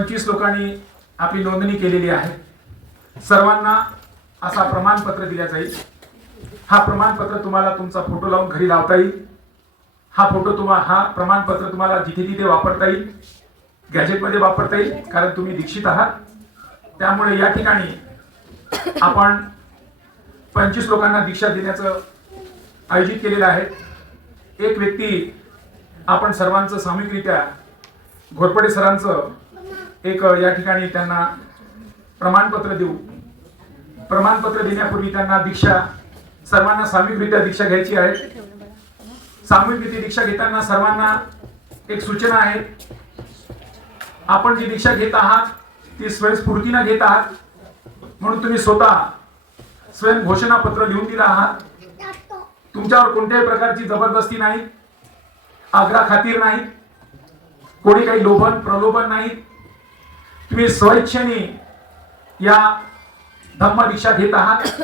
25 लोकांनी आपली नोंदणी केलेली आहे. सर्वांना असा प्रमाणपत्र दिले जाईल. हा प्रमाणपत्र तुम्हाला तुमचा फोटो लावून घरी लावता येईल. हा प्रमाणपत्र तुम्हाला जिथे तिथे वापरता येईल, गॅजेटमध्ये वापरता येईल, कारण तुम्ही दीक्षित आहात. त्यामुळे या ठिकाणी आपण 25 लोकांना दीक्षा देण्याचं आयोजित केलेलं आहे. एक व्यक्ती आपण सर्वांचं सामूहिकरित्या घोरपडे सरांचं एक या ठिकाणी त्यांना प्रमाणपत्र देऊ. प्रमाणपत्र देण्यापूर्वी त्यांना दीक्षा सर्वांना सामूहिकरित्या दीक्षा घ्यायची आहे. सामूहिकरित्या दीक्षा घेताना सर्वांना एक सूचना आहे. आपण जी दीक्षा घेत आहात ती स्वयंस्फूर्तीने घेत आहात, म्हणून तुम्ही स्वतः स्वयं घोषणापत्र लिहून दिलं आहात. तुमच्यावर कोणत्याही प्रकारची जबरदस्ती नाही, आग्रह खातीर नाही, कोणी काही लोभन प्रलोभन नाही. तुम्ही स्वइच्छेने या धम्म दीक्षा घेत आहात.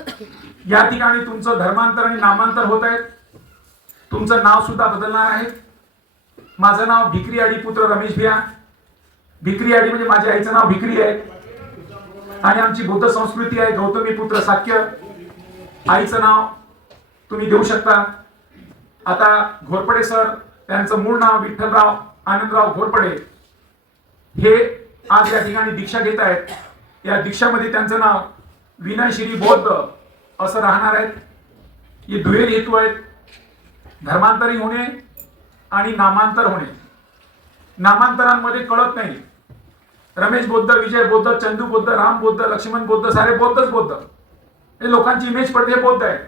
या ठिकाणी तुमचं धर्मांतर आणि नामांतर होत आहे. तुमचं नाव सुद्धा बदलणार आहे. माझं नाव भिकरी आडी पुत्र रमेश भिया. भिकरी आडी म्हणजे माझ्या आईचं नाव भिकरी आहे आणि आमची बौद्ध संस्कृती आहे गौतमी पुत्र साक्य. आईचं नाव तुम्ही देऊ शकता. आता घोरपडे सर, त्यांचं मूळ नाव विठ्ठलराव आनंदराव घोरपडे, हे आज या ठिकाणी दीक्षा घेत आहेत. या दीक्षामध्ये त्यांचं नाव विनयश्री बौद्ध असं राहणार आहे. हे दुहेरी हेतू आहेत, धर्मांतरी होणे आणि नामांतर होणे. नामांतरांमध्ये कळत नाही रमेश बौद्ध, विजय बौद्ध, चंदू बौद्ध, राम बौद्ध, लक्ष्मण बौद्ध, सारे बौद्धच बौद्ध. हे लोकांची इमेज पडते हे बौद्ध आहे.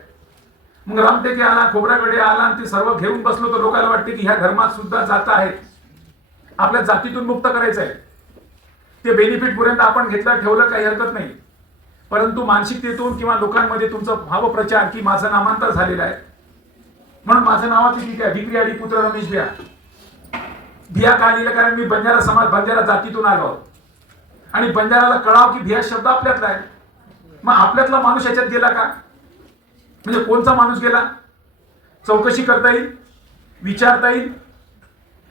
मग रामटेके आला, खोबराकडे आला आणि ते सर्व घेऊन बसलो तर लोकांना वाटते की ह्या धर्मात सुद्धा जात आहेत. आपल्या जातीतून मुक्त करायचं आहे. ते बेनिफिट पर्यंत आपण घेतलं ठेवलं काही हरकत नाही, परंतु मानसिकतेतून किंवा लोकांमध्ये तुमचं भावप्रचार की माझं नामांतर झालेलं आहे म्हणून माझं नावाची ठीक आहे भिकरी आडी पुत्र रमेश भिया. भिया का लिहिलं? कारण मी बंजारा समाज, बंजारा जातीतून आलो आणि बंजाराला कळाव की भिया शब्द आपल्यातला आहे. मग आपल्यातला माणूस याच्यात गेला का? म्हणजे कोणचा माणूस गेला? चौकशी करता येईल, विचारता येईल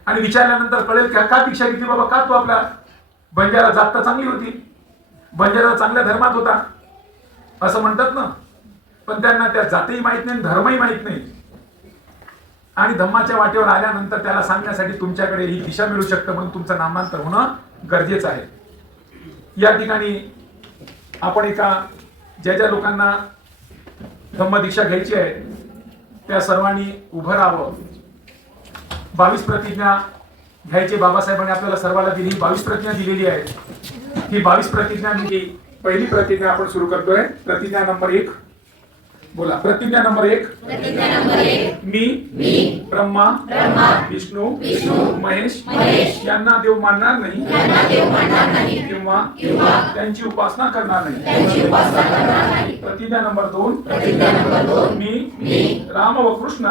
आणि विचारल्यानंतर कळेल का दीक्षा घेतली बाबा, का तू आपला बंजारा जात तर चांगली होती, बंजारा चांगल्या धर्मात होता असं म्हणतात ना. पण त्यांना त्या जातीही माहित नाही, धर्मही माहित नाही. आणि धम्माच्या वाटेवर आल्यानंतर त्याला सांगण्यासाठी तुमच्याकडे ही दिशा मिळू शकतं, म्हणून तुमचं नामांतर होणं गरजेचं आहे. या ठिकाणी आपण एका ज्या लोकांना धम्म दीक्षा घ्यायची आहे त्या सर्वांनी उभं राहावं. 22 प्रतिज्ञा घ्यायचे बाबासाहेबांनी आपल्याला सर्वांना दिली. 22 प्रतिज्ञा दिलेली आहे. ही 22 प्रतिज्ञा म्हणजे पहिली प्रतिज्ञा आपण सुरू करतोय. प्रतिज्ञा नंबर 1 बोला. प्रतिज्ञा नंबर 1. मी ब्रह्मा विष्णू महेश यांना देव मानणार नाही किंवा त्यांची उपासना करणार नाही. प्रतिज्ञा नंबर 2. मी राम व कृष्ण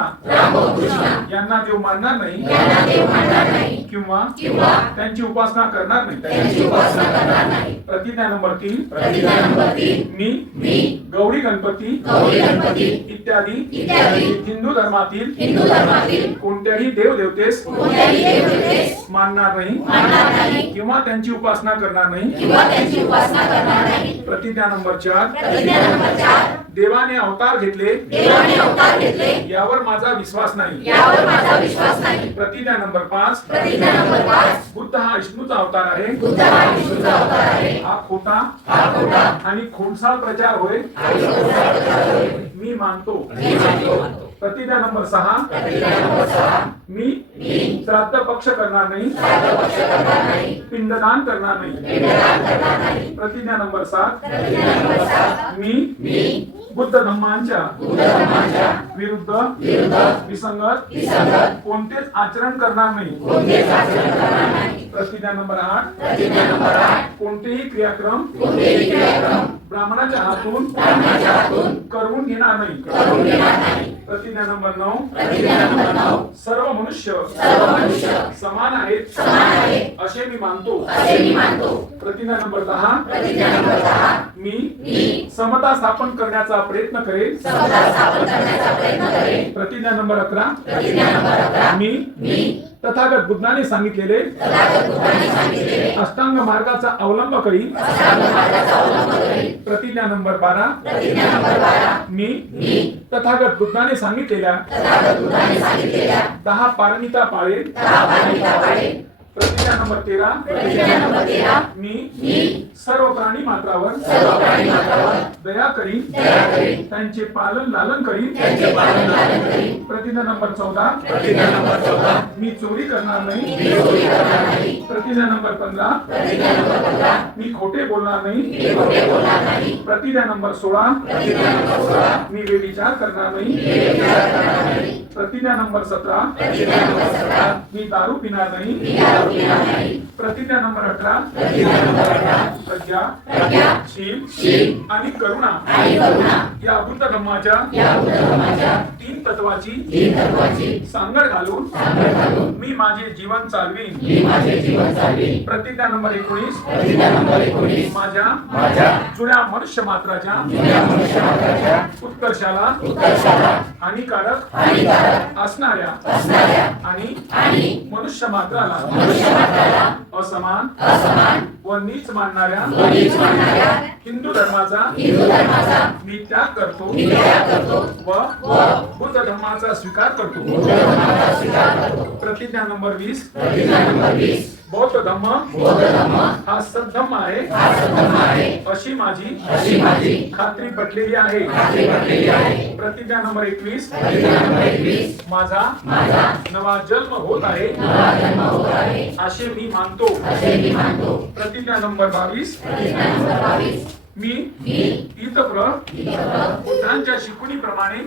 यांना देव मानणार नाही किंवा त्यांची उपासना करणार नाही. प्रतिज्ञा नंबर 3. मी गौरी गणपती इत्यादी हिंदू धर्मातील कोणत्याही देवदेवतेस मानणार नाही किंवा त्यांची उपासना करणार नाही. प्रतिज्ञा नंबर 4. देवाने अवतार घेतले यावर माझा विश्वास नाही. प्रतिज्ञा नंबर 5. बुद्ध हा विष्णूचा अवतार आहे. हा खोटा आणि खोडसाळ प्रचार होय मी मानतो. प्रतिज्ञा नंबर 6. मी श्राद्ध पक्ष करणार नाही, पिंडदान करणार नाही. प्रतिज्ञा नंबर 7. मी बुद्ध धम्मांच्या विरुद्ध विसंगत कोणतेच आचरण करणार नाही. प्रतिज्ञा नंबर 8. कोणतेही क्रियाक्रम ब्राह्मणाच्या हातून करवून घेणार नाही. प्रतिज्ञा नंबर 9. सर्व मनुष्य समान आहेत असे मी मानतो. प्रतिज्ञा नंबर 10. मी समता स्थापन करण्याचा प्रयत्न करेन. प्रतिज्ञा नंबर 11. मी तथागत बुद्धाने सांगितलेले अष्टांग मार्गाचा अवलंब करी प्रतिज्ञा नंबर 12 मी तथागत बुद्धाने सांगितलेल्या 10 पारमिता पाळेल प्रतिज्ञा नंबर 13 मी सर्व प्राणी मात्रावर दया करीन त्यांचे पालन लालन करीन प्रतिज्ञा नंबर 14 मी चोरी करणार नाही प्रतिज्ञा नंबर 15 मी खोटे बोलणार नाही प्रतिज्ञा नंबर 16 मी व्यभिचार करणार नाही प्रतिज्ञा नंबर 17 मी दारू पिणार नाही प्रतिज्ञा नंबर 18 प्रज्ञा शील आणि करुणा या बुद्ध धम्माच्या 3 तत्वाची सांगड घालून मी माझे जीवन चालवीन प्रतिज्ञा नंबर 19 माझ्या जुन्या मनुष्य मात्राच्या उत्कर्षाला हानिकारक असणाऱ्या आणि मनुष्य मात्राला असमान व नीच मानणाऱ्या हिंदू धर्माचा मी त्याग करतो व बुद्ध धर्माचा स्वीकार करतो प्रतिज्ञा नंबर 20 बौद्ध धम्म हा सद्धम्म आहे अशी माझी खात्री पटलेली आहे प्रतिज्ञा नंबर 21 माझा नवा जन्म होत आहे असे मी मानतो प्रतिज्ञा नंबर 22 मी इतप्र बुद्धांच्या शिकवणीप्रमाणे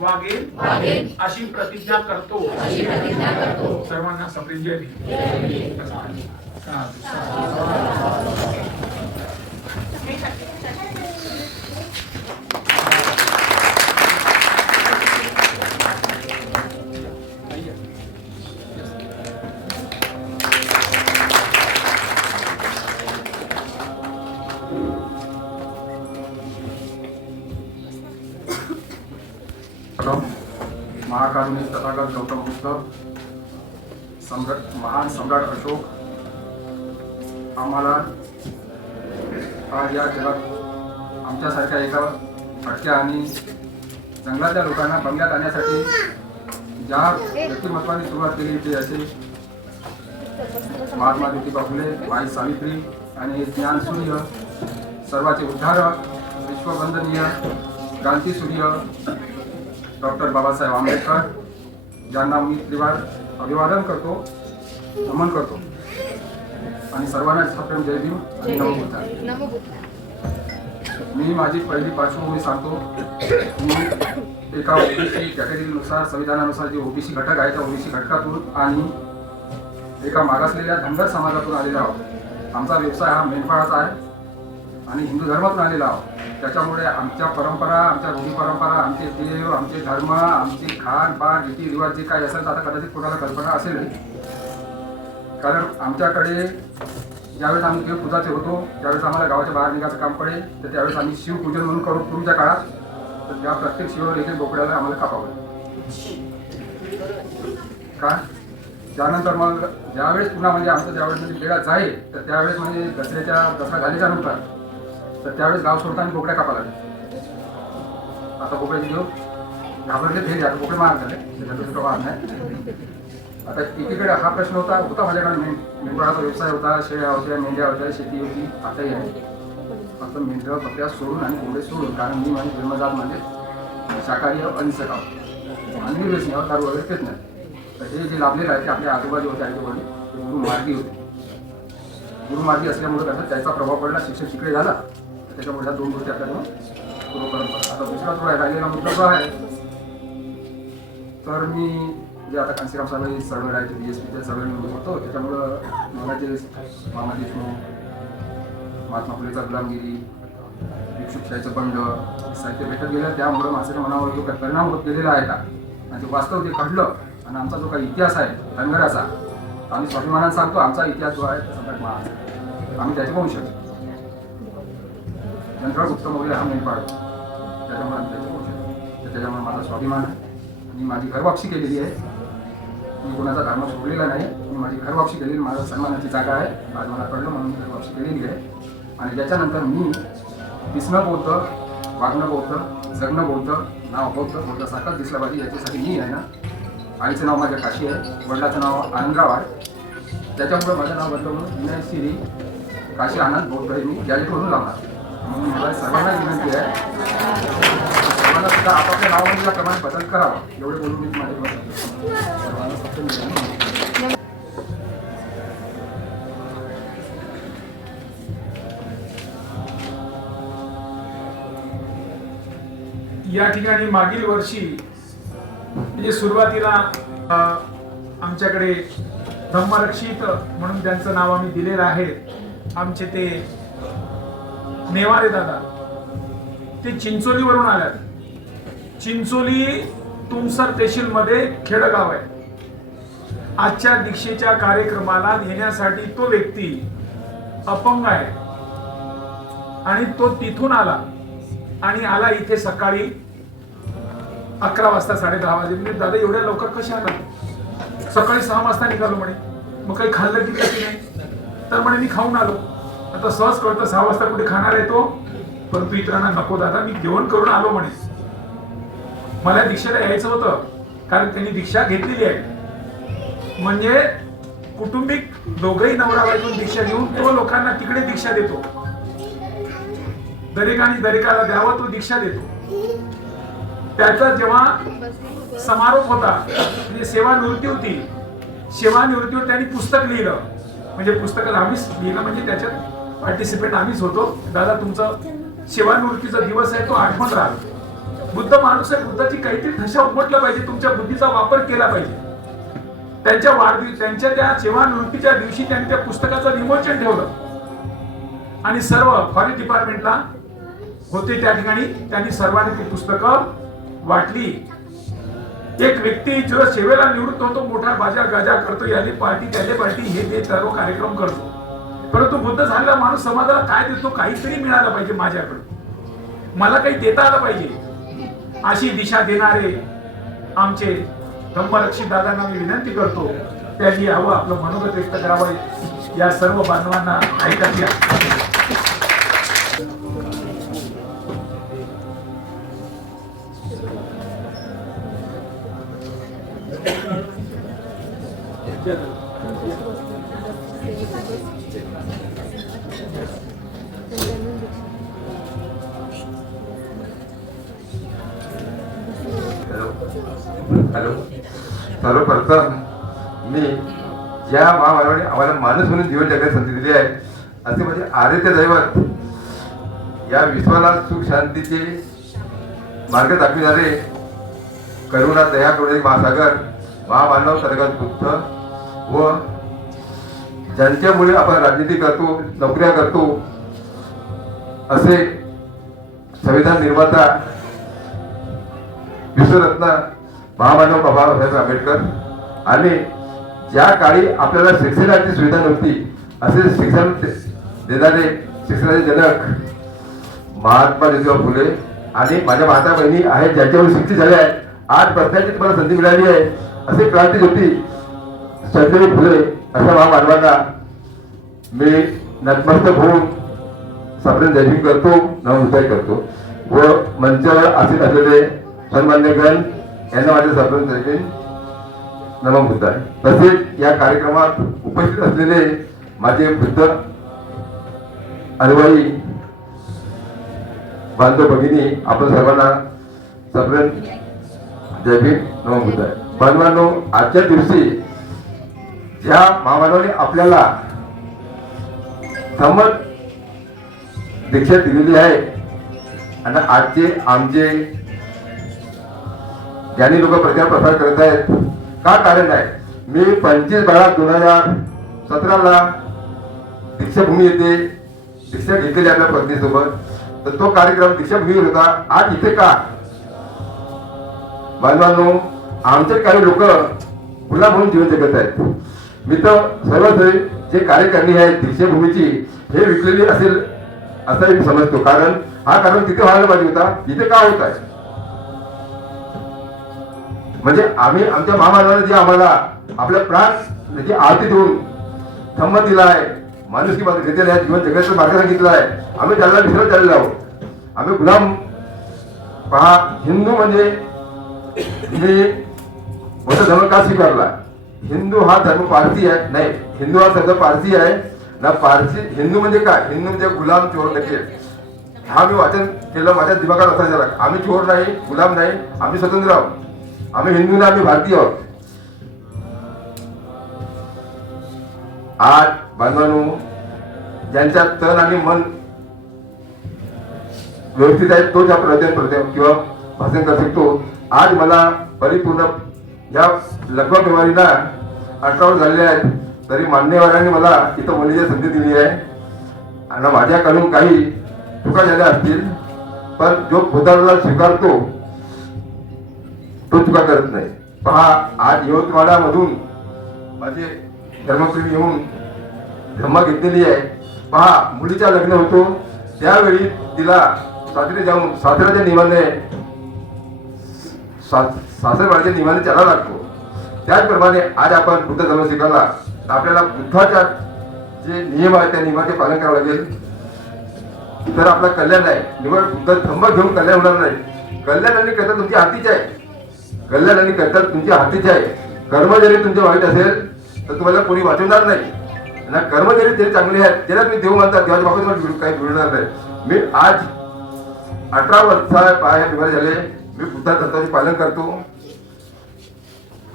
वागेल अशी प्रतिज्ञा करतो सर्वांना सप्रेम जय भीम महाकारुणिक तथागत गौतम बुद्ध महान सम्राट अशोक आम्हाला आज या जगात आमच्यासारख्या एका भटक्या आणि जंगलातल्या लोकांना बंगल्यात आणण्यासाठी ज्या व्यक्तिमत्वाने सुरुवात केली ते असे महात्मा ज्योतिबा फुले, माई सावित्री आणि ज्ञानसूर्य, सर्वाचे उद्धारक, विश्ववंदनीय क्रांतीसूर्य डॉक्टर बाबासाहेब आंबेडकर, ज्यांना मी त्रिवार अभिवादन करतो, नमन करतो आणि सर्वांना सप्रेम जय भीम आणि नमो बुद्धाय. मी माझी पहिली पार्श्वभूमी सांगतो. मी एका ओबीसी कॅटेगरीनुसार संविधानानुसार जे ओबीसी घटक आहे त्या ओबीसी घटकातून आणि एका मागासलेल्या धनगर समाजातून आलेला आहोत. आमचा व्यवसाय हा मेंढपाळाचा आहे आणि हिंदू धर्मातून आलेला आहोत. त्याच्यामुळे आमच्या परंपरा, आमच्या रूढी परंपरा, आमचे देव, आमचे धर्म, आमचे खान पान, रीतिरिवाज जे काही असेल तर आता कदाचित कोणाला कल्पना असेल, कारण आमच्याकडे ज्यावेळेस आम्ही देव पूजाचे होतो त्यावेळेस आम्हाला गावाच्या बाहेर निघायचं काम पडेल तर त्यावेळेस आम्ही शिवपूजन म्हणून करू पूर्वीच्या काळात. तर त्या प्रत्येक शिवावर एक बोकड्याला आम्हाला कापावं का. त्यानंतर मग ज्यावेळेस पुन्हा म्हणजे आमचं ज्यावेळेस म्हणजे वेळा जाईल तर त्यावेळेस म्हणजे दसरा झाल्याच्या नंतर तर त्यावेळेस गाव सोडताना बोकड्या कापायला लागले. आता बोकड्याचे देव घाबरले हे आता बोकडे महाग झाले, त्याच्यात वाद नाही. आता एकीकडे हा प्रश्न होता माझ्याकडे मेंढपाळाचा व्यवसाय होता, शेळ्या होत्या, मेंढ्या होत्या, शेती होती. आताही आहे, फक्त मेंढ्या बकऱ्या सोडून आणि कोंबडे सोडून, कारण मी माझी जन्मजात म्हणजे शाकाहारी अहिंसक आहोत आणि निर्व्यसनी आहोत, दारू वगैरे पेत नाही. तर हे जे लाभलेलं आहे ते आपल्या आजूबाजू होते, आजूबाजू ते गुरुमार्गी होते. गुरुमार्गी असल्यामुळे कसं त्याचा प्रभाव पडला, शिक्षक तिकडे झाला, त्याच्यामुळे ह्या 2 गोष्टी आपल्याला सुरू परंपरा. आता दुसरा जो आहे राहिलेला मुद्दा जो आहे, तर मी जे आता कांशीराम साहेब सर्वे राहायचे BSPच्या सर्वे होतो, त्याच्यामुळं मला जे मामा देशमुख, महात्मा फुलेचा गुलामगिरी, भिक्षुकशाहीचं बंड साहित्य भेटत गेलं, त्यामुळं माझ्या मनावर जो काही परिणाम होत गेलेला आहे का आणि ते वास्तव ते घडलं. आणि आमचा जो काही इतिहास आहे धनगराचा, आम्ही स्वाभिमानाने सांगतो आमचा इतिहास जो आहे सम्राट महान, आम्ही त्याचे वंशज. चंद्रगुप्त मौर्य हा मेंढपाळ, त्याच्यामुळे आम्ही त्याचे वंशज. तर त्याच्यामुळे माझा स्वाभिमान आहे आणि माझी घरवापसी केलेली आहे. मी कोणाचा धर्म सोडलेला नाही. मी माझी घरवापसी केलेली, माझ्या सन्मानाची जागा आहे. आज मला कळलं म्हणून मी घरवापसी केलेली आहे. आणि त्याच्यानंतर मी दिसणं बौद्ध, वागणं बौद्ध, जगणं बौद्ध, नाव बौद्ध सारखंच दिसलं पाहिजे याच्यासाठी मी आहे ना, आईचं नाव माझ्या काशी आहे, वडिलाचं नाव आनंदराव आहे. त्याच्यामुळे माझं नाव बदलवून विनय श्री काशी आनंद बौद्ध हे मी गॅजेटवरून लावणार. म्हणून मला सर्वांना विनंती आहे, सर्वांना सुद्धा आपापल्या नावामध्ये प्रमाणे बदल करावा. एवढे बोलून मी माझ्या सर्वांना फक्त विनंती. या ठिकाणी मागील वर्षी म्हणजे सुरुवातीला आमच्याकडे धम्मरक्षित म्हणून त्यांचं नाव आम्ही दिलेलं आहे. आमचे ते नेवारे दादा ते चिंचोलीवरून आल्यात. चिंचोली तुमसर तहसील मध्ये खेडगाव आहे. आजच्या दीक्षेच्या कार्यक्रमाला येण्यासाठी तो व्यक्ती अपंग आहे आणि तो तिथून आला आणि आला इथे सकाळी 11 वाजता 10:30 वाजले. म्हणजे दादा एवढ्या लवकर कसे आला? सकाळी 6 वाजता निघालो म्हणे. मग काही खाल्लं की नाही? तर म्हणे मी खाऊन आलो. आता सहज कळतं 6 वाजता कुठे खाणार आहे तो, परंतु इतरांना नको दादा मी जेवण करून आलो म्हणे. मला दीक्षेला यायचं होतं कारण त्यांनी दीक्षा घेतलेली आहे. म्हणजे कुटुंबिक दोघही नवरा बायको दीक्षा घेऊन तो लोकांना तिकडे दीक्षा देतो. दरेकाने दरेकाला द्यावं तो दीक्षा देतो. त्याचा जेव्हा समारोप होता म्हणजे सेवानिवृत्ती होती, सेवानिवृत्तीवर त्यांनी पुस्तक लिहिलं. म्हणजे पुस्तकात आम्हीच लिहिलं, म्हणजे त्याच्यात पार्टिसिपेंट आम्हीच होतो. दादा तुमचा सेवानिवृत्तीचा दिवस आहे तो आठवण राहिला. बुद्ध माणूस आहे, बुद्धाची काहीतरी ठसा उमटलं पाहिजे, तुमच्या बुद्धीचा वापर केला पाहिजे. त्यांच्या वाढदिवस त्यांच्या त्या सेवानिवृत्तीच्या दिवशी त्यांनी त्या पुस्तकाचं विमोचन ठेवलं आणि सर्व फॉरेस्ट डिपार्टमेंटला होते त्या ठिकाणी त्यांनी सर्वांनी ती पुस्तकं वाटली. एक व्यक्ती जो सेवेला निवृत्त होतो, मोठा बाजा गाजा करतो, याली पार्टी त्याले पार्टी हे ते सर्व कार्यक्रम करतो. परंतु बुद्ध झालेला माणूस समाजाला काय देतो? काहीतरी मिळालं पाहिजे, माझ्याकडे मला काही देता आलं पाहिजे अशी दिशा देणारे आमचे धम्मरक्षित दादांना मी विनंती करतो त्यांनी यावं, आपलं मनोगत व्यक्त करावं. या सर्व बांधवांना ऐकत या. हॅलो, सर्वप्रथम मी ज्या महामानवाने आम्हाला माणूस म्हणून जीवन जगण्याची संधी दिली आहे असे म्हणजे आर्यचे दैवत, या विश्वाला सुख शांतीचे मार्ग दाखविणारे करुणा दया करुणे महासागर महामानव सर्गात बुद्ध व ज्यांच्यामुळे आपण राजनीती करतो, नोकऱ्या करतो असे संविधान निर्माता विश्वरत्न महामानव बाबासाहेब आंबेडकर आणि ज्या काळी आपल्याला शिक्षणाची सुविधा नव्हती असे शिक्षण देणारे शिक्षणाचे जनक महात्मा ज्योतिबा फुले आणि माझ्या माता बहिणी आहेत ज्यांच्यावर शिक्षित झाल्या आहेत. आज प्रत्येकाची तुम्हाला संधी मिळाली आहे असे क्रांती ज्योती संजय फुले अशा महामानवांना मी नतमस्तक होऊन सादर जयभीम करतो, नमस्कार करतो व मंचावर आसीन असलेले सन्मान्यगण यांना माझे सादर जयभीम नमन बुद्ध आहे. तसेच या कार्यक्रमात उपस्थित असलेले माझे बुद्ध अनुयायी बांधव भगिनी आपण सर्वांना सादर जयभीम नमन बुद्ध आहे. बांधवांनो, आजच्या दिवशी ज्या महामानवाने आपल्याला धम्म दीक्षा दिलेली आहे आणि आजचे आमचे ज्यांनी लोक प्रचार प्रसार करत आहेत, का कारण आहे? मी 25/12/2017 दीक्षाभूमी येथे दीक्षा घेतलेली आपल्या पत्नीसोबत, तर तो कार्यक्रम दीक्षाभूमीवर होता. आज इथे का बांधवांनो, आमचे काही लोक गुलाम म्हणून जीवन जगत आहेत. मी तर सर्व जे कार्यकारिणी आहेत दीक्षाभूमीची हे विकलेली असेल असं मी समजतो. कारण हा कार्यक्रम तिथे व्हायला पाहिजे होता, इथे का होत आहे? म्हणजे आम्ही आमच्या महामानवाने जे आम्हाला आपल्या प्राण त्याची आरती देऊन धम्म दिला आहे, माणुसकी घेतलेली आहे, जीवन जगण्याचं मार्ग सांगितलं आहे, आम्ही त्याला विसरत चाललेलो आहोत. आम्ही गुलाम पहा. हिंदू म्हणजे मी बौद्ध धर्म का स्वीकारला? हिंदू हा धर्म पारसी आहे, नाही, हिंदू हा शब्द पारसी आहे ना. पारसी हिंदू म्हणजे काय? हिंदू म्हणजे गुलाम, चोर, नकेल. हा मी वाचन केलं, माझ्या दिमागात असा झाला. आम्ही चोर नाही, गुलाम नाही, आम्ही स्वतंत्र आहोत. आम्ही हिंदू नाही, आम्ही भारतीय आहोत. आज बांधवांनो, ज्यांच्या तन आणि मन व्यवस्थित आहे तोच हा प्रवचन किंवा भाषण करू शकतो. आज मला परिपूर्ण या लगभग बिमारीला 18 वर्ष झालेले आहेत, तरी मान्यवरांनी मला इथं बोलण्याची संधी दिली आहे. आणि माझ्याकडून काही चुका झाल्या असतील, पण जो बुद्धाला स्वीकारतो तो चुका करत नाही. पहा, आज यवतमाळमधून माझे धर्मप्रेमी येऊन धम्म घेतलेली आहे. पहा, मुलीचा लग्न होतो त्यावेळी तिला सासरी जाऊन सासऱ्याच्या नियमाने सासरवाडीच्या नियमाने चालावा लागतो. त्याचप्रमाणे आज आपण बुद्ध धर्म स्वीकारला तर आपल्याला बुद्धाच्या जे नियम आहेत त्या नियमाचे पालन करावं लागेल, तर आपलं कल्याण आहे. निवड बुद्ध धम्म घेऊन कल्याण होणार नाही. कल्याण आणि कर्तव्य तुमच्या हातीचे आहे. कल्याण आणि कर्तव्य तुमच्या हातीचे आहे. कर्म जरी तुमचे वाईट असेल तर तुम्हाला कोणी वाचवणार नाही. आणि कर्म जरी चांगले आहेत, ज्याला तुम्ही देव मानता देवाच्या बाबत तुम्हाला काही मिळणार नाही. मी आज 18 वर्ष पाया बिमारी झाले, मी बुद्धा तत्वाचे पालन करतो.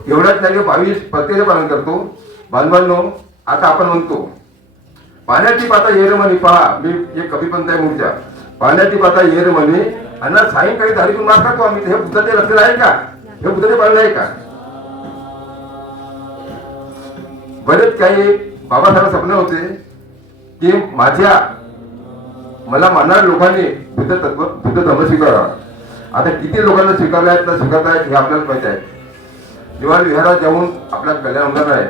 एवढ्याच नाही, 22 प्रत्येकाचे पालन करतो. बांधवांनो, आता आपण म्हणतो पाण्याची पाता येर म्हणी. पहा, मी एक कविपंत आहे मूळच्या. पाण्याची पाता येर म्हणी आणि सायंकाळी दारीतून मार खातो आम्ही. हे बुद्धाचे लक्षण आहे का? हे बुद्धाचे पालन आहे का? बरेच काही बाबासाहेब स्वप्न होते की मला मानणाऱ्या लोकांनी बुद्ध धर्म स्वीकारावा. आता किती लोकांना स्वीकारले आहेत ना स्वीकारतायत हे आपल्याला माहिती आहे. दिवाळी विहारात जाऊन आपला कल्याण होणार आहे.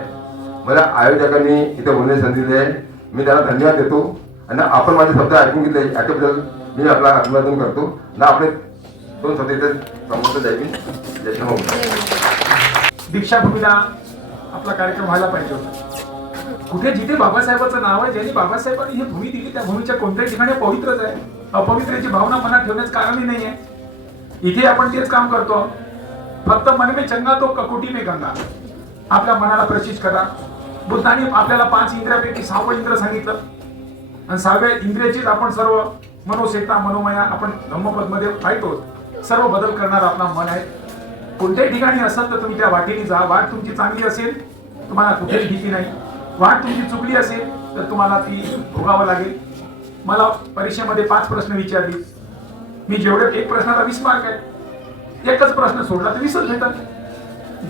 मला आयोजकांनी इथे बोलण्याची संधी दिली आहे, मी त्यांना धन्यवाद देतो. आणि आपण माझे शब्द ऐकून घेतले याच्याबद्दल मी आपला अभिवादन करतो. ना आपले 2 शब्द इथे संबोधन द्यावी. दीक्षाभूमीला आपला कार्यक्रम व्हायला पाहिजे होता. कुठे जिथे बाबासाहेबांचं नाव आहे, ज्यांनी बाबासाहेबांनी ही भूमी दिली त्या भूमीच्या कोणत्याही ठिकाणी पवित्रच आहे. अपवित्राची भावना मनात ठेवण्याचं कारणही नाही आहे. इथे आपण तेच काम करतो. फक्त मन में चंगा तो ककोटी में गंगा. आपल्या मनाला प्रशिक्षित करा. बुद्धांनी आपल्याला 5 इंद्रियापैकी 6वं इंद्र सांगितलं आणि 6व्या इंद्रियाचीच आपण सर्व मनोचेतना मनोमया आपण धम्मपदमध्ये पाहतो. सर्व बदल करणार आपला मन आहे. कोणत्याही ठिकाणी असेल तर तुम्ही त्या वाटेने जा. वाट तुमची चांगली असेल तुम्हाला कुठेही भीती नाही. वाट तुमची चुकली असेल तर तुम्हाला ती भोगावं लागेल. मला परीक्षेमध्ये 5 प्रश्न विचारले. मी जेवढे एक प्रश्नाला 20 मार्क आहे. एकच प्रश्न सोडला तर 20च भेटतात.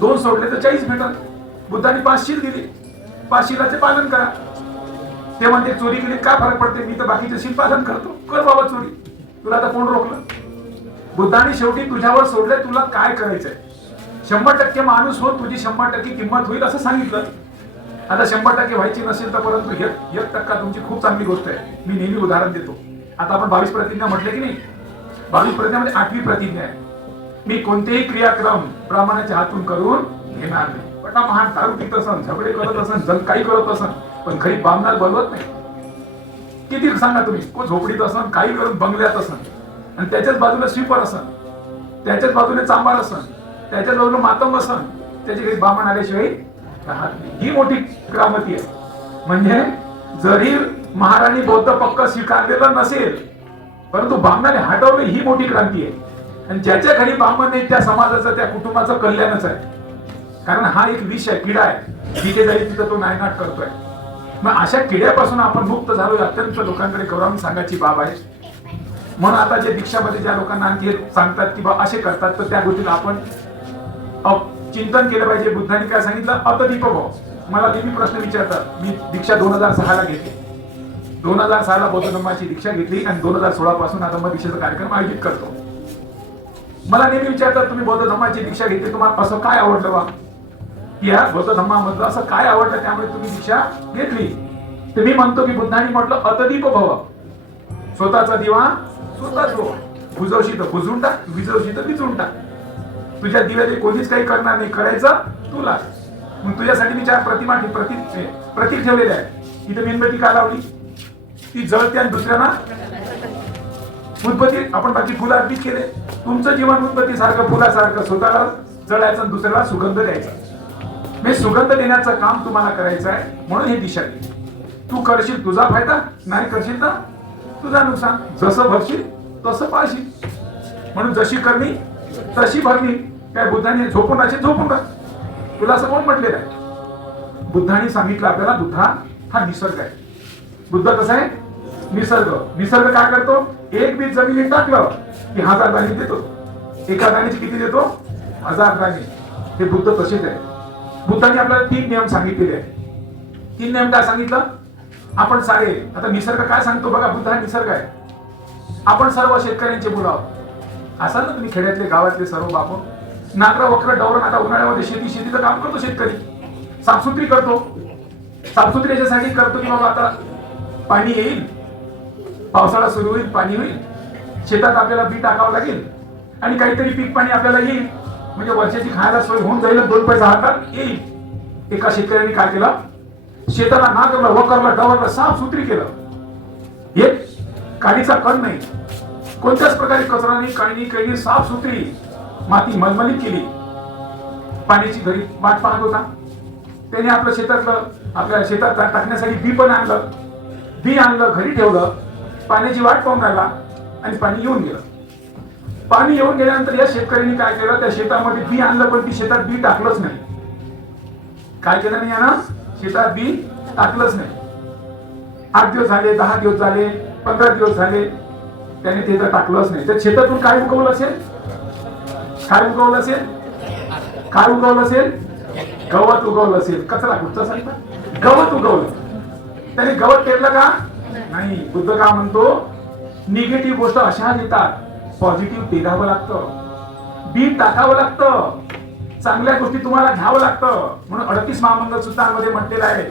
2 सोडले तर 40 भेटतात. बुद्धांनी 5 शील दिली. 5 शीलाचे पालन करा. ते म्हणते चोरी केली काय फरक पडते? मी तर बाकीचे शील पालन करतो. कर बाबा चोरी. तुला आता कोण रोखलं? बुद्धांनी शेवटी तुझ्यावर सोडले तुला काय करायचंय. 100% माणूस हो, तुझी 100% किंमत होईल असं सांगितलं. आता 100% व्हायची नसेल तर परंतु 1% तुमची खूप चांगली गोष्ट आहे. मी नेहमी उदाहरण देतो. आता आपण 22 प्रतिज्ञा म्हटले की नाही, 22 प्रतिज्ञामध्ये 8वी प्रतिज्ञा आहे. मी कोणतेही क्रियाक्रम ब्राह्मणाच्या हातून करून घेणार नाही. पण महान दारू पित असन, झगडे करत असन, जण काही करत असन, पण गरीब बामणाला बोलवत नाही. किती सांगा तुम्ही, को झोपडीत असन, काही करून बंगल्यात असन आणि त्याच्याच बाजूला स्वीपर असन, त्याच्याच बाजूने चांबार असन, त्याच्याच बाजूला मातंग असन, त्याची काही बामण आल्याशिवाय ही मोठी क्रांती आहे. म्हणजे जरी महाराणी बौद्ध पक्क स्वीकारलेलं नसेल परंतु बामणाने हटवले ही मोठी क्रांती आहे. आणि ज्याच्या घरी ब्राह्मण नाही त्या समाजाचं त्या कुटुंबाचं कल्याणच आहे. कारण हा एक विष आहे, किडा आहे. जिथे जाईल तिथं तो नायनाट करतोय. मग अशा किड्यापासून आपण मुक्त झालो अत्यंत लोकांकडे गौरवाने सांगायची बाब आहे. म्हणून आता जे दीक्षामध्ये ज्या लोकांना आणखी सांगतात की बा असे करतात तर त्या गोष्टीला आपण चिंतन केलं पाहिजे. बुद्धांनी काय सांगितलं? अतदीप भाव. मला नेहमी प्रश्न विचारतात. मी दीक्षा 2006 घेतली. 2006 बौद्ध धर्माची दीक्षा घेतली आणि 2016 पासून आता मग दीक्षेचा कार्यक्रम आयोजित करतो. मला नेहमी विचारतात तुम्ही बौद्ध धर्माची दीक्षा घेतली, तुम्हाला असं काय आवडलं बा? या बौद्ध धर्मामधलं असं काय आवडलं त्यामुळे तुम्ही दीक्षा घेतली? तर मी म्हणतो की बुद्धांनी म्हटलं अतदीप भव. स्वतःचा दिवा स्वतःच बुजवशी तर बुजवून टाक, विजवशी तर विजवून टाक. तुझ्या दिव्याने कोणीच काही करणार नाही, करायचं तुला. मग तुझ्यासाठी मी 4 प्रतिमा प्रतीक ठेवलेले आहे. इथे मेणबत्ती का लावली? ती जळते आणि दुसऱ्यांना उदबत्ती. आपण बाकी फुलं अर्पित केले. तुमचं जीवन उदबत्ती सारखं, फुलासारखं स्वतःला जळायचं आणि दुसऱ्याला सुगंध द्यायचा. मी सुगंध देण्याचं काम तुम्हाला करायचं आहे. म्हणून ही दिशा दिली. तू करशील तुझा फायदा, नाही करशील तर तुझा नुकसान. जसं भरशील तसं पाळशील. म्हणून जशी करणी तशी भरणी. काय बुद्धाने झोपून राहा. तुला असं कोण म्हटलेलं आहे? बुद्धाने सांगितलं आपल्याला, बुद्धा हा निसर्ग आहे. बुद्ध कसा आहे? निसर्ग काय करतो? एक बीज जमिनीत टाकलं की 1000 दाणे देतो. एका दाण्याची किती देतो? 1000 दाणे. हे बुद्ध तसेच आहे. बुद्धाने आपल्याला 3 नियम सांगितलेले आहेत. 3 नियम काय सांगितलं? आपण सारे, आता निसर्ग काय सांगतो बघा, बुद्ध हा निसर्ग आहे. आपण सर्व शेतकऱ्यांचे मुलं आहोत. असाल ना तुम्ही खेड्यातले, गावातले सर्व बाप. नाकरा वक्र डवरण. आता उन्हाळ्यामध्ये शेतीचं काम करतो शेतकरी. साफसुथरी करतो. साफसुथरी याच्यासाठी करतो की बाबा आता पाणी येईल, पावसाळा सुरू होईल, पाणी होईल, शेतात आपल्याला बी टाकावं लागेल आणि काहीतरी पीक पाणी आपल्याला येईल, म्हणजे वर्षाची खायला सोय होऊन जाईल, 2 पैसा हातात येईल. एका शेतकऱ्यांनी काय केलं? शेताला नांगरलं, वखरलं, डवरलं, साफसुथरी केलं. हे काडीचा कण नाही, कोणत्याच प्रकारे कचरा नाही, काही नाही, साफसुथरी माती मलमलीत केली. पाण्याची घरी वाट पाहत होता. त्याने आपल्या शेतात टाकण्यासाठी बी आणलं, घरी ठेवलं, पाण्याची वाट पाहून राहिला आणि पाणी येऊन गेलं. पाणी येऊन गेल्यानंतर या शेतकऱ्यांनी काय केलं? त्या शेतामध्ये बी आणलं, पण ती शेतात बी टाकलंच नाही. काय केलं नाही यानं? शेतात बी टाकलंच नाही. 8 दिवस झाले, 10 दिवस झाले, 15 दिवस झाले, त्याने ते टाकलंच नाही. तर शेतातून काय उगवलं असेल? गवत उगवलं असेल. कचरा कुठचा सांगता? गवत उगवलं. त्याने गवत पेरलं का? नाही. बुद्ध का म्हणतो? निगेटिव्ह गोष्ट अशा येतात, पॉझिटिव्ह पेरावं लागतं, बी टाकावं लागतं, चांगल्या गोष्टी तुम्हाला घ्यावं लागतं. म्हणून 38 महामंगल सूत्रांमध्ये म्हटलेलं आहे,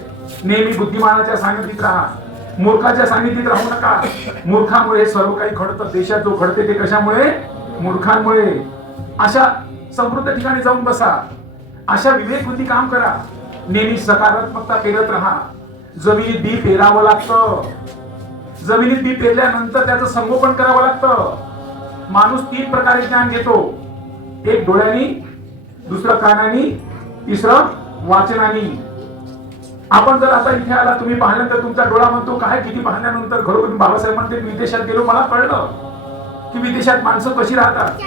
नेहमी बुद्धिमानाच्या सानिध्यात राहा, मूर्खाच्या सानिध्यात राहू नका. मूर्खामुळे सर्व काही घडतं. देशात जो घडते ते कशामुळे? मूर्खांमुळे. अशा समृद्ध ठिकाणी जाऊन बसा, अशा विवेक बुद्धी काम करा, नेहमी सकारात्मकता पेरत राहा. जमिनीत बी पेरावं लागतं. जमिनीत बी पेरल्यानंतर त्याचं संगोपन करावं लागतं. माणूस 3 प्रकारे ज्ञान घेतो. एक डोळ्यांनी, दुसरं कानानी, तिसरं वाचनानी. आपण जर आता इथे आला, तुम्ही पाहिल्यानंतर तुमचा डोळा म्हणतो काय, किती पाहिल्यानंतर घरोघरी बाबासाहेब म्हणते विदेशात गेलो, मला कळलं की विदेशात माणसं कशी राहतात.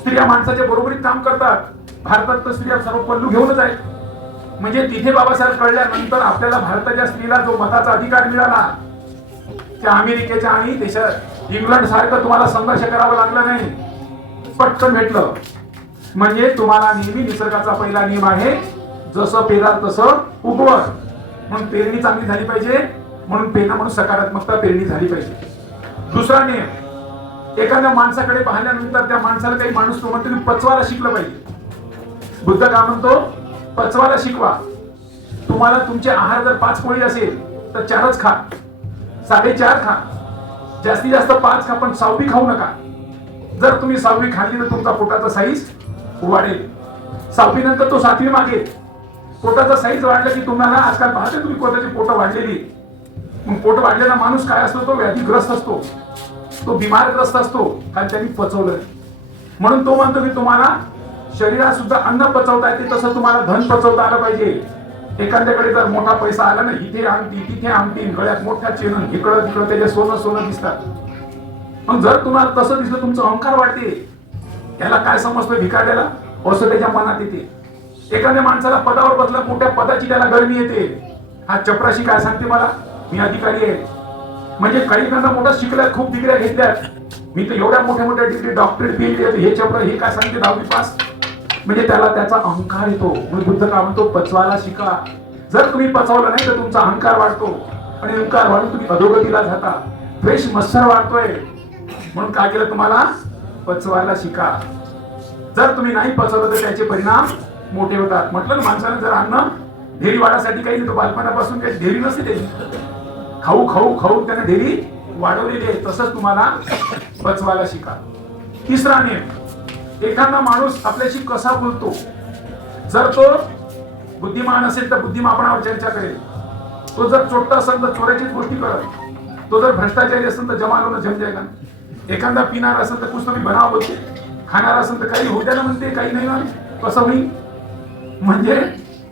स्त्रिया माणसाच्या बरोबरीत काम करतात. भारतात तर स्त्रिया सर्व पल्लू घेऊनच आहेत. म्हणजे तिथे बाबासाहेब कळल्यानंतर आपल्याला भारताच्या स्त्रीला जो मताचा अधिकार मिळाला, त्या अमेरिकेच्या आणि देशात इंग्लंड सारखं तुम्हाला संघर्ष करावा लागला नाही, पटकन भेटलं. म्हणजे तुम्हाला नेहमी निसर्गाचा पहिला नियम आहे, जसं पेराल तसं उगवण. म्हणून पेरणी चांगली झाली पाहिजे, म्हणून सकारात्मकता पेरणी झाली पाहिजे. दुसरा नियम, एखाद्या माणसाकडे पाहिल्यानंतर त्या माणसाला काही माणूस तो म्हणतो की पचवायला शिकलं पाहिजे. बुद्ध का म्हणतो? पचवायला शिकवा. तुम्हाला तुमचे आहार जर 5 पोळी असेल तर 4च खा, 4.5 खा, जास्तीत जास्त 5 खा, पण 6वी खाऊ नका. जर तुम्ही 6वी खाल्ली तर तुमचा पोटाचा साईज वाढेल. 6वी नंतर तो 7वी मागेल. पोटाचा साईज वाढला की तुम्हाला, आजकाल पाहते तुम्ही पोटाची पोटं वाढलेली. मग पोट वाढलेला माणूस काय असतो? तो व्याधीग्रस्त असतो, तो बिमारग्रस्त असतो, कारण त्यांनी पचवलं. म्हणून तो म्हणतो की तुम्हाला शरीरात सुद्धा अन्न पचवता येते, तसं तुम्हाला धन पचवता आलं पाहिजे. एखाद्याकडे जर मोठा पैसा आला ना, इथे अंगठी, तिथे अंगठी, गळ्यात मोठ्या चेन, इकडं तिकडं त्याचे सोनं दिसतात. मग जर तुम्हाला तसं दिसलं, तुमचं अहंकार वाढते. याला काय समजतं भिकाऱ्याला? असं त्याच्या मनात येते. एखाद्या माणसाला पदावर बसला, मोठ्या पदाची त्याला गरमी येते. हा चपराशी काय सांगते? मला, मी अधिकारी आहे. म्हणजे काही जणांना मोठा शिकल्यात, खूप डिग्र्या घेतल्यात, मी तर एवढ्या मोठ्या डिग्री, डॉक्टरेट, पीएचडी, हे चपरा, हे काय सांगते 10वी पास. म्हणजे त्याला त्याचा अहंकार येतो. म्हणून बुद्ध काय म्हणतो? पचवायला शिका. जर तुम्ही पचवलं नाही तर तुमचा अहंकार वाढतो, आणि अहंकार वाढून तुम्ही अधोगतीला जाता. फ्रेश मत्सर वाढतोय. म्हणून काय केलं? तुम्हाला पचवायला शिका. जर तुम्ही नाही पचवलं तर त्याचे परिणाम मोठे होतात. म्हटलं ना, माणसाने जर अन्न ढेरी वाढासाठी काही तो बालपणापासून काही ढेरी नसते त्याची, खाऊ खाऊ खाऊ त्याने ढेरी वाढवलेली आहे. तसंच तुम्हाला पचवायला शिका. तिसरा नियम, एखादा माणूस आपल्याशी कसा बोलतो, जर तो बुद्धिमान असेल तर बुद्धिमापणावर चर्चा करेल, तो जर चोट्टा असेल तर चोऱ्याचीच गोष्टी करेल, तो जर भ्रष्टाचारी असेल तर जमालोनं जम जाएगा, एखादा पिणार असेल तर कुछ तुम्ही बनाव बोलते, खाणार असेल तर काही होऊ द्या ना म्हणते, काही नाही ना कसं होईल. म्हणजे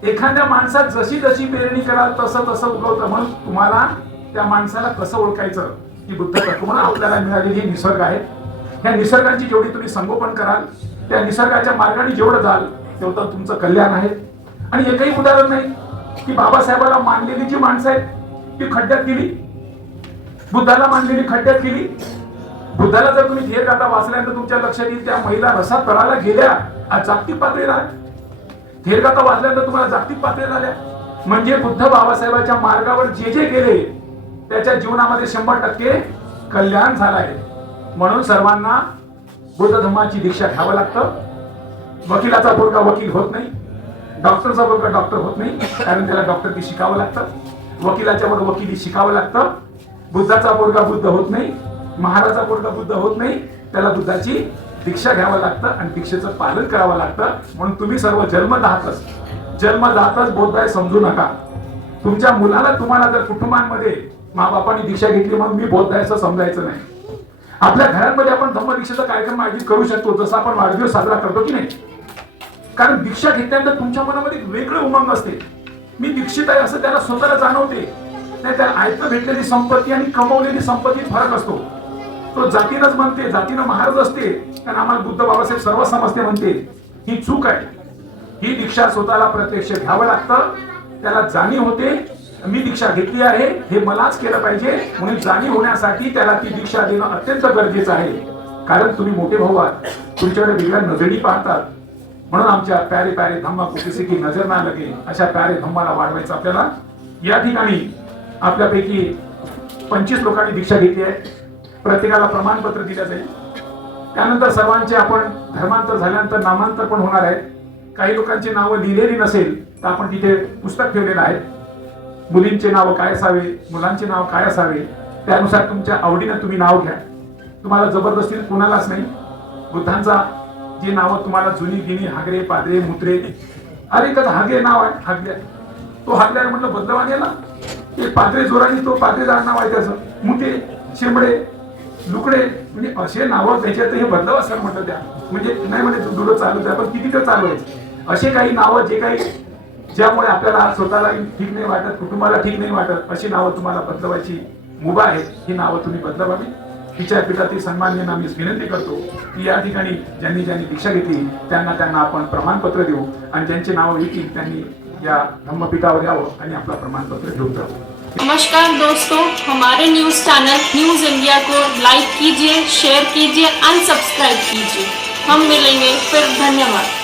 एखाद्या माणसात जशी जशी पेरणी कराल तसं तसं उगवतं. म्हणून तुम्हाला त्या माणसाला कसं ओळखायचं ही बुद्ध तत्व म्हणून आपल्याला मिळालेली ही निसर्ग आहे. ह्या निसर्गाची जेवढी तुम्ही संगोपन कराल, त्या निसर्गाच्या मार्गाने जेवढं जाल तेवढं तुमचं कल्याण आहे. आणि एकही उदाहरण नाही की बाबासाहेबाला मानलेली जी माणसं आहेत ती खड्ड्यात गेली, बुद्धाला मानलेली खड्ड्यात गेली. बुद्धाला जर तुम्ही धीर गाथा वाचल्यानंतर तुमच्या लक्षात येईल त्या महिला रसात तळाला गेल्या, आज जागतिक पातळीला धीर गाथा वाचल्यानंतर तुम्हाला जागतिक पातळीला आल्या. म्हणजे बुद्ध बाबासाहेबांच्या मार्गावर जे जे गेले त्याच्या जीवनामध्ये 100% कल्याण झालं आहे. म्हणून सर्वांना बुद्ध धम्माची दीक्षा घ्यावं लागतं. वकिलाचा पोरगा वकील होत नाही, डॉक्टरचा पोरगा डॉक्टर होत नाही, कारण त्याला डॉक्टरकी शिकावं लागतं. वकिलाच्या वर वकिली शिकावं लागतं. बुद्धाचा पोरगा बुद्ध होत नाही, महाराजा पोरगा बुद्ध होत नाही, त्याला बुद्धाची दीक्षा घ्यावं लागतं आणि दीक्षेचं पालन करावं लागतं. म्हणून तुम्ही सर्व जन्मजातच बौद्ध आहे समजू नका. तुमच्या मुलाला तुम्हाला जर कुटुंबांमध्ये माबापांनी दीक्षा घेतली म्हणून मी बौद्ध आहे असं समजायचं नाही. आपल्या घरांमध्ये आपण धम्मदीक्षेचा कार्यक्रम आयोजित करू शकतो, जसं आपण वाढदिवस साजरा करतो की नाही. कारण दीक्षा घेतल्यानंतर तुमच्या मनामध्ये एक वेगळं उमंग असते. मी दीक्षित आहे असं त्याला स्वतःला जाणवते. नाही त्याला आयतं भेटलेली संपत्ती आणि कमवलेली संपत्तीत फरक असतो. तो जातीनंच म्हणते, जातीनं महाराज असते, कारण आम्हाला बुद्ध बाबासाहेब सर्व समजते म्हणते, ही चूक आहे. ही दीक्षा स्वतःला प्रत्यक्ष घ्यावं लागतं. त्याला जाणीव होते मी दीक्षा घेतली आहे हे मलाच केलं पाहिजे, म्हणून जाणीव होण्यासाठी त्याला ती दीक्षा देणं अत्यंत गरजेचं आहे. कारण तुम्ही मोठे भाऊ आहात, तुमच्याकडे वेगळ्या नजरेने पाहतात. म्हणून आमच्या प्यारे प्यारे धम्मा को किसी की नजर ना लगे अशा प्यारे धम्माला वाढवायचं आपल्याला. या ठिकाणी आपल्यापैकी 25 लोकांनी दीक्षा घेतली आहे. प्रत्येकाला प्रमाणपत्र दिलं जाईल. त्यानंतर सर्वांचे आपण धर्मांतर झाल्यानंतर नामांतर पण होणार आहे. काही लोकांची नावं लिहिलेली नसेल तर आपण तिथे पुस्तक ठेवलेलं आहे. मुलींचे नाव काय असावे, मुलांचे नाव काय असावे, त्यानुसार तुमच्या आवडीनं तुम्ही नाव घ्या. तुम्हाला जबरदस्ती कोणालाच नाही. बुद्धांचा जी नावं तुम्हाला जुनी गिनी हागरे पादरे मुत्रे, अरे कसं हागे नाव आहे हागल्या, तो हागल्याने म्हटलं बदलवान याला ते पादरे जोरानी, तो पादरेदार नाव आहे त्याचं. मुते शिंबडे लुकडे म्हणजे असे नावं त्याच्यात हे बदलावा सर म्हटलं. त्या म्हणजे नाही म्हणजे दुडं चालू द्या पण किती तर चालू आहे. असे काही नावं जे काही ज्यामुळे आपल्याला स्वतःला ठीक नाही वाटत, कुटुंबाला ठीक नाही वाटत, अशी नावं तुम्हाला बदलवायची मुभा आहे. ही नावं तुम्ही बदलवावी. तिच्या पीठातील सन्माननीय मी विनंती करतो की या ठिकाणी ज्यांनी दीक्षा घेतली त्यांना आपण प्रमाणपत्र देऊ आणि ज्यांचे नावं येतील त्यांनी या धम्मपीठावर यावं आणि आपला प्रमाणपत्र घेऊन जावं. नमस्कार दोस्तों, हमारे न्यूज़ चैनल न्यूज़ इंडिया को लाइक कीजिए, शेयर कीजिए एंड सब्सक्राइब कीजिए. हम मिलेंगे फिर. धन्यवाद.